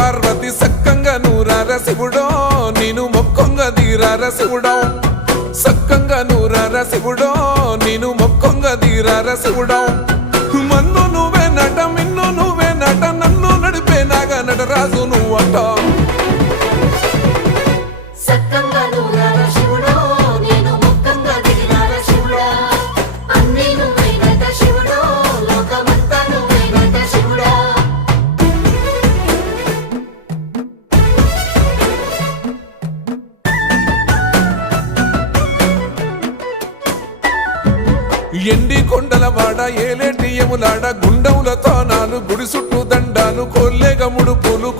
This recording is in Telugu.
పార్వతి సక్కంగా నూరార శివుడో నేను మొక్కంగా తీరార శివుడో సక్కంగా నూరార శివుడో నేను మొక్కంగా తీరార శివుడో మన్ను నువ్వే నట మిన్ను నువ్వే నట నన్ను నడిపే నాగ నటరాజు నువ్వట ఎండి కొండల వాడ ఏలేటి యములాడ గుండములతో నాలు గుడి చుట్టూ దండాలు కొల్లేగ ముడుపులు